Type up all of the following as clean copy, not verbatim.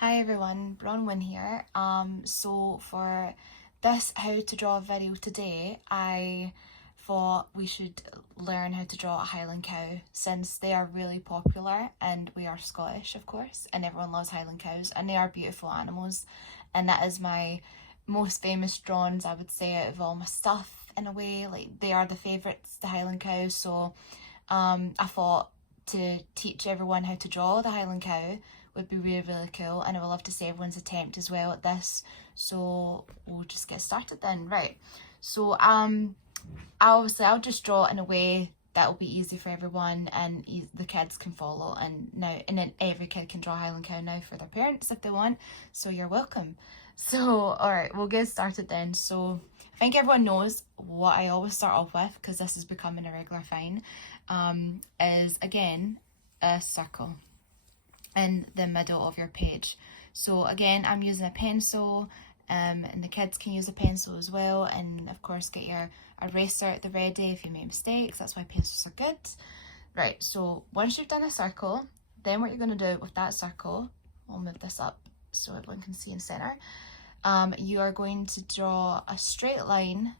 Hi everyone, Bronwyn here. So for this how to draw video today, I thought we should learn how to draw a Highland cow since they are really popular and we are Scottish, of course, and everyone loves Highland cows and they are beautiful animals, and that is my most famous drawings, I would say, out of all my stuff in a way. Like, they are the favourites, the Highland cows. So I thought to teach everyone how to draw the Highland cow would be really cool, and I would love to see everyone's attempt as well at this. So we'll just get started then. Right, so I'll just draw it in a way that will be easy for everyone and the kids can follow, and then every kid can draw Highland cow now for their parents if they want, so you're welcome. So alright, we'll get started then. So I think everyone knows what I always start off with, because this is becoming a regular thing, is again a circle in the middle of your page. So again, I'm using a pencil, and the kids can use a pencil as well, and of course get your eraser at the ready if you make mistakes. That's why pencils are good. Right, so once you've done a circle, then what you're going to do with that circle, I'll move this up so everyone can see in center. You are going to draw a straight line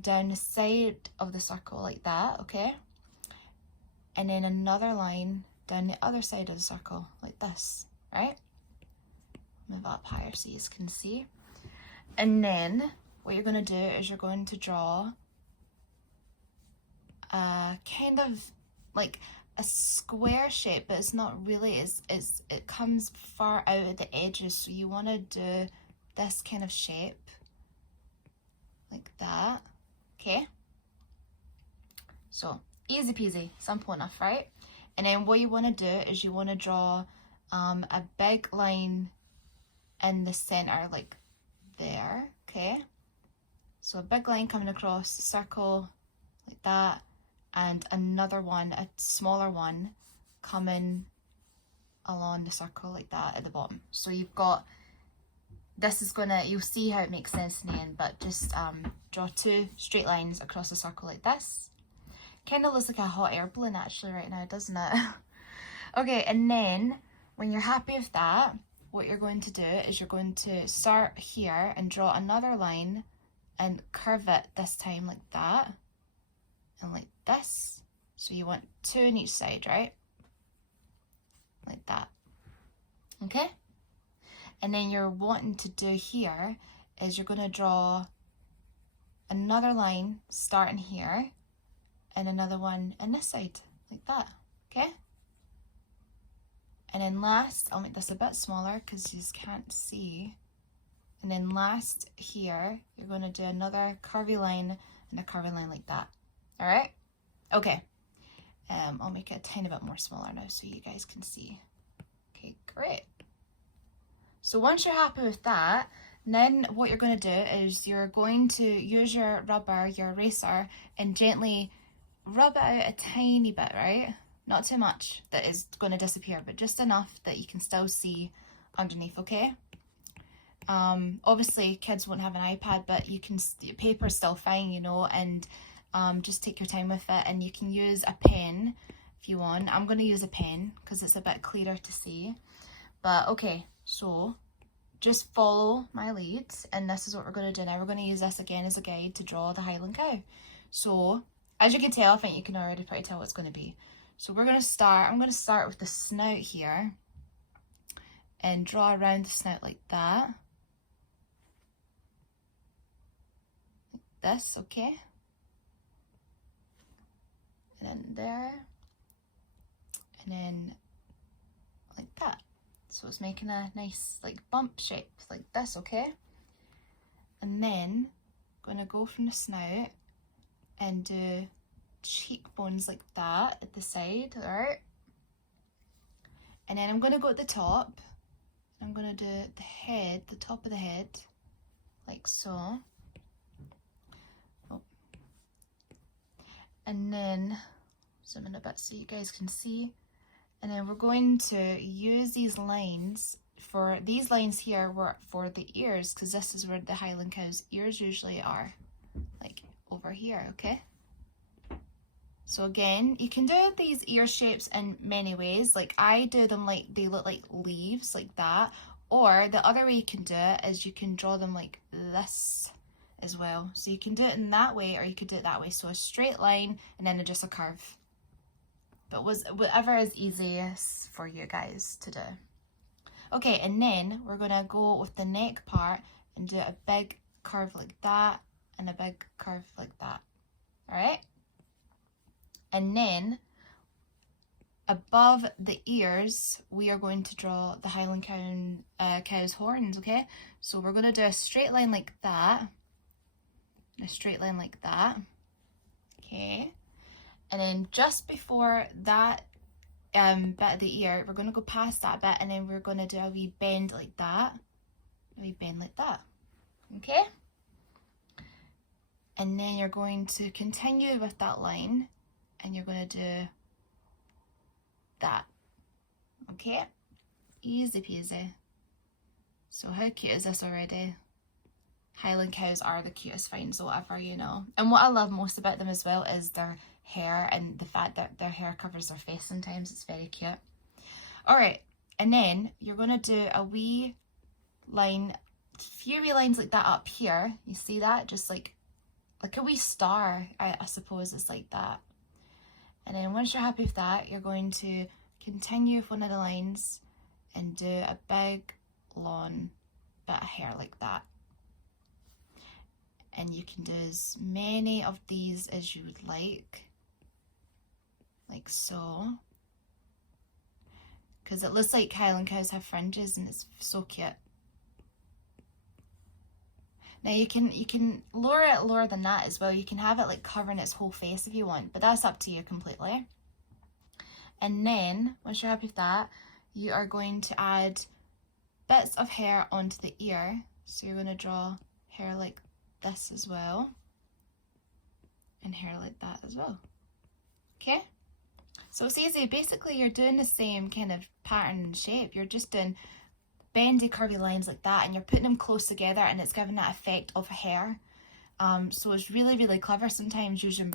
down the side of the circle like that, okay? And then another line down the other side of the circle like this, right? Move up higher so you can see. And then what you're going to do is you're going to draw a kind of like a square shape, but it's not really, it comes far out at the edges, so you want to do this kind of shape like that, okay? So easy peasy, simple enough, right? And then what you want to do is you want to draw a big line in the center like there, okay? So a big line coming across the circle like that, and another one, a smaller one, coming along the circle like that at the bottom. So you've got, this is gonna, you'll see how it makes sense in the end, but just draw two straight lines across the circle like this. Kind of looks like a hot air balloon actually right now, doesn't it? Okay, and then when you're happy with that, what you're going to do is you're going to start here and draw another line and curve it this time like that and like this. So you want two on each side, right? Like that. Okay? And then you're wanting to do here is you're going to draw another line starting here and another one on this side like that, okay? And then last, I'll make this a bit smaller because you can't see. And then last here, you're going to do another curvy line and a curvy line like that. All right? Okay. I'll make it a tiny bit more smaller now so you guys can see. Okay, great. So once you're happy with that, then what you're going to do is you're going to use your rubber, your eraser, and gently rub it out a tiny bit, right? Not too much that is going to disappear, but just enough that you can still see underneath, okay? Obviously kids won't have an iPad, but you can, paper's still fine, you know, and just take your time with it, and you can use a pen if you want. I'm going to use a pen because it's a bit clearer to see. But okay, so just follow my lead, and this is what we're going to do now. We're going to use this again as a guide to draw the Highland cow. So as you can tell, I think you can already pretty tell what it's going to be. So we're going to start, I'm going to start with the snout here and draw around the snout like that. Like this, okay? And then there. And then like that. So it's making a nice like bump shape like this, okay? And then I'm going to go from the snout and do cheekbones like that at the side, alright? And then I'm going to go at the top. I'm going to do the head, the top of the head, like so. Oh. And then zoom in a bit so you guys can see. And then we're going to use these lines for, these lines here were for the ears, because this is where the Highland cow's ears usually are, like over here, okay? So again, you can do these ear shapes in many ways. Like I do them like they look like leaves like that, Or the other way you can do it is you can draw them like this as well. So you can do it in that way, or you could do it that way. So a straight line and then just a curve. But whatever is easiest for you guys to do. Okay, and then we're gonna go with the neck part and do a big curve like that and a big curve like that. All right? And then above the ears, we are going to draw the Highland cow's horns, okay? So we're going to do a straight line like that, and a straight line like that, okay? And then just before that bit of the ear, we're going to go past that bit, and then we're going to do a wee bend like that, a wee bend like that, okay? And then you're going to continue with that line, and you're going to do that, okay? Easy peasy. So how cute is this already? Highland cows are the cutest finds whatever, you know. And what I love most about them as well is their hair, and the fact that their hair covers their face sometimes. It's very cute. All right, and then you're going to do a wee line, few wee lines like that up here. You see that? Just like a wee star, I suppose it's like that. And then once you're happy with that, you're going to continue with one of the lines and do a big, long bit of hair like that. And you can do as many of these as you would like so. Because it looks like Highland cows have fringes and it's so cute. Now you can lower it lower than that as well. You can have it like covering its whole face if you want, but that's up to you completely. And then once you're happy with that, you are going to add bits of hair onto the ear. So you're going to draw hair like this as well, and hair like that as well. Okay? So it's easy. Basically, you're doing the same kind of pattern and shape. You're just doing bendy curvy lines like that, and you're putting them close together, and it's giving that effect of hair. So it's really, really clever sometimes using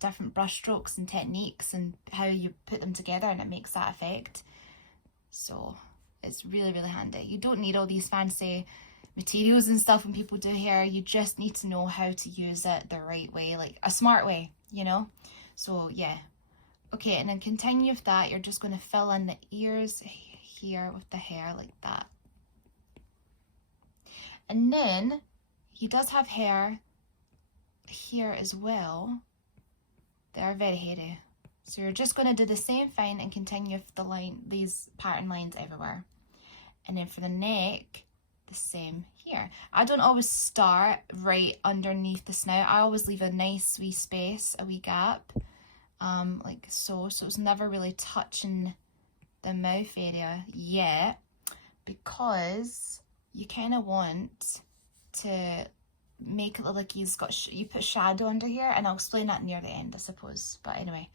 different brush strokes and techniques and how you put them together, and it makes that effect. So it's really, really handy. You don't need all these fancy materials and stuff when people do hair. You just need to know how to use it the right way, like a smart way, you know? So yeah. Okay, and then continue with that. You're just going to fill in the ears here with the hair like that. And then he does have hair here as well. They are very hairy. So you're just going to do the same thing and continue with the line, these pattern lines everywhere. And then for the neck, the same here. I don't always start right underneath the snout. I always leave a nice wee space, a wee gap, like so. So it's never really touching the mouth area yet, because you kind of want to make it look like you put shadow under here, and I'll explain that near the end, I suppose. But anyway,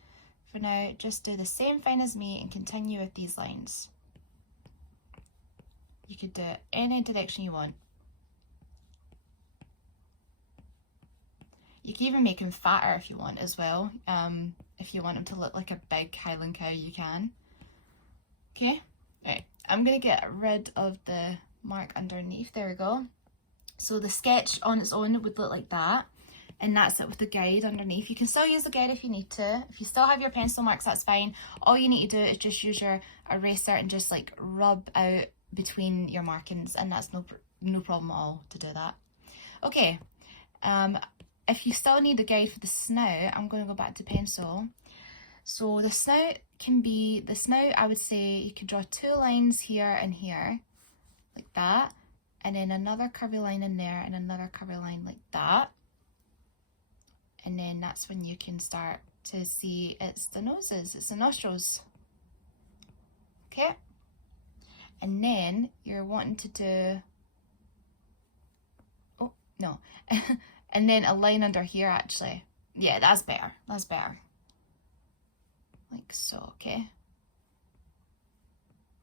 for now, just do the same thing as me and continue with these lines. You could do it any direction you want. You can even make him fatter if you want as well. If you want him to look like a big Highland cow, you can. Okay, right, I'm going to get rid of the mark underneath. There we go. So the sketch on its own would look like that, and that's it with the guide underneath. You can still use the guide if you need to. If you still have your pencil marks, that's fine. All you need to do is just use your eraser and just like rub out between your markings, and that's no problem at all to do that. Okay, if you still need the guide for the snout, I'm going to go back to pencil. So the snout I would say you could draw two lines here and here, like that, and then another curvy line in there and another curvy line like that. And then that's when you can start to see it's the noses, it's the nostrils. Okay? And then you're wanting to do, oh, no. And then a line under here actually. Yeah, that's better, that's better. Like so, okay?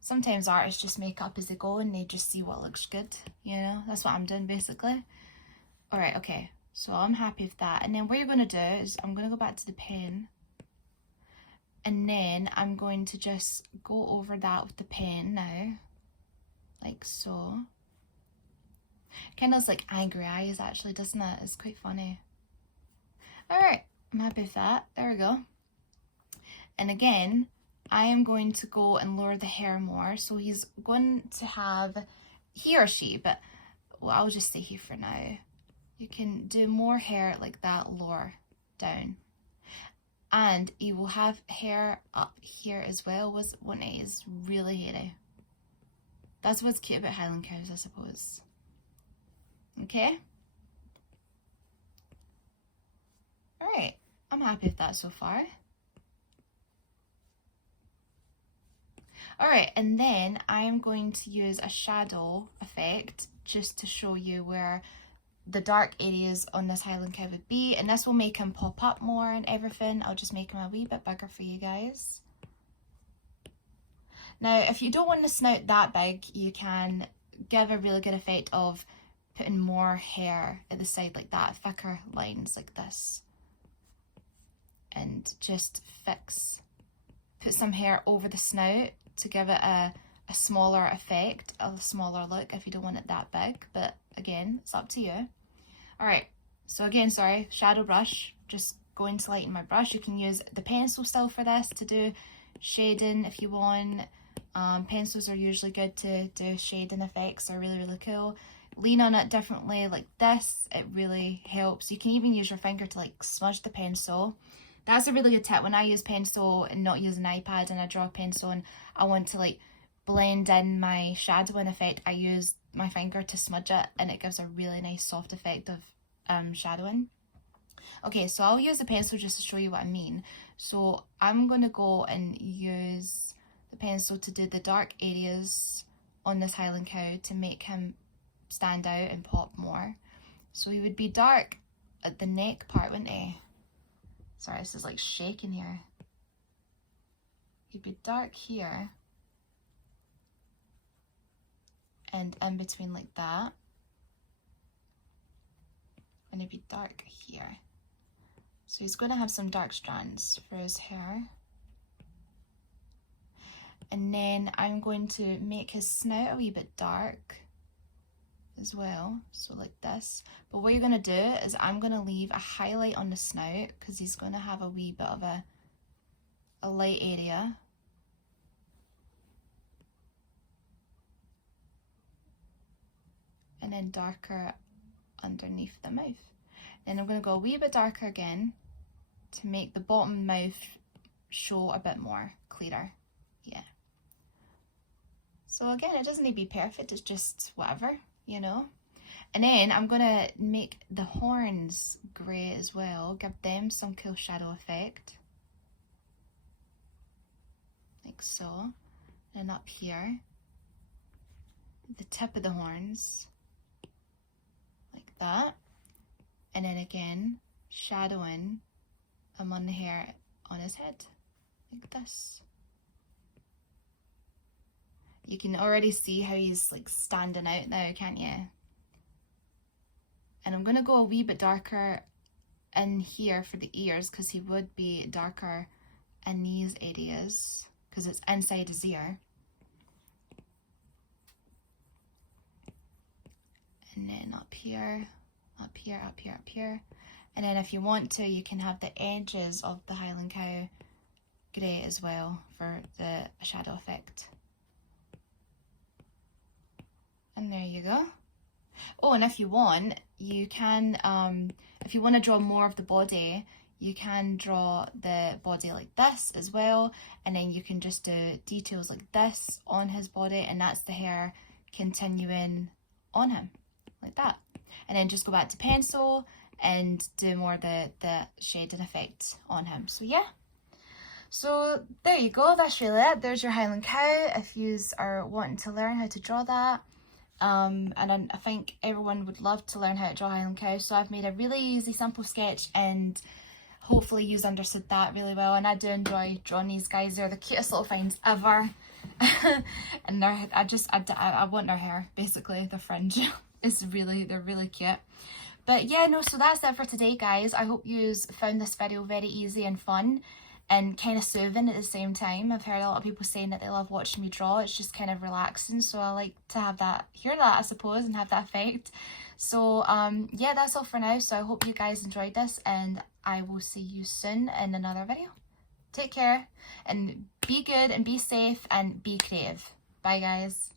Sometimes artists just make up as they go and they just see what looks good, you know? That's what I'm doing basically. All right, okay, so I'm happy with that. And then what you're gonna do is I'm gonna go back to the pen, and then I'm going to just go over that with the pen now, like like so. Kind of looks like angry eyes actually, doesn't it? It's quite funny. Alright, I'm happy with that. There we go. And again, I am going to go and lower the hair more. So he's going to have, he or she, but well, I'll just stay here for now. You can do more hair like that, lower down. And he will have hair up here as well, won't he? It's really hairy. That's what's cute about Highland cows, I suppose. Okay? Alright, I'm happy with that so far. Alright, and then I'm going to use a shadow effect just to show you where the dark areas on this Highland cow would be, and this will make him pop up more and everything. I'll just make him a wee bit bigger for you guys. Now, if you don't want the snout that big, you can give a really good effect of putting more hair at the side like that, thicker lines like this. And just put some hair over the snout to give it a smaller effect, a smaller look if you don't want it that big. But again, it's up to you. Alright, so again, sorry, shadow brush, just going to lighten my brush. You can use the pencil still for this to do shading if you want. Pencils are usually good to do shading effects, they're really, really cool. Lean on it differently like this, it really helps. You can even use your finger to like smudge the pencil. That's a really good tip. When I use pencil and not use an iPad and I draw a pencil and I want to like blend in my shadowing effect, I use my finger to smudge it and it gives a really nice soft effect of shadowing. Okay, so I'll use the pencil just to show you what I mean. So I'm going to go and use the pencil to do the dark areas on this Highland cow to make him stand out and pop more. So he would be dark at the neck part, wouldn't he? Sorry, this is like shaking here. He'd be dark here and in between like that, and he'd be dark here. So he's going to have some dark strands for his hair. And then I'm going to make his snout a wee bit dark as well, so like this. But what you're going to do is I'm going to leave a highlight on the snout because he's going to have a wee bit of a light area. And then darker underneath the mouth. Then I'm going to go a wee bit darker again to make the bottom mouth show a bit more clearer. Yeah. So again, it doesn't need to be perfect, it's just whatever, you know. And then I'm going to make the horns grey as well, give them some cool shadow effect. Like so. And up here, the tip of the horns, like that. And then again, shadowing them on the hair on his head, like this. You can already see how he's like standing out now, can't you? And I'm going to go a wee bit darker in here for the ears because he would be darker in these areas because it's inside his ear. And then up here, up here, up here, up here. And then if you want to, you can have the edges of the Highland cow grey as well for the shadow effect. And there you go. Oh, and if you want, you can, if you want to draw more of the body, you can draw the body like this as well. And then you can just do details like this on his body, and that's the hair continuing on him, like that. And then just go back to pencil and do more the shading effect on him. So yeah. So there you go, that's really it. There's your Highland cow if you are wanting to learn how to draw that. And I think everyone would love to learn how to draw Highland cow, so I've made a really easy simple sketch and hopefully you've understood that really well. And I do enjoy drawing these guys, they're the cutest little finds ever. And I want their hair, basically, the fringe. They're really cute. But yeah, no, so that's it for today, guys. I hope you found this video very easy and fun. and kind of soothing at the same time. I've heard a lot of people saying that they love watching me draw. It's just kind of relaxing, so I like to have that, hear that I suppose, and have that effect. So yeah, that's all for now. So I hope you guys enjoyed this, and I will see you soon in another video. Take care and be good and be safe and be creative. Bye guys.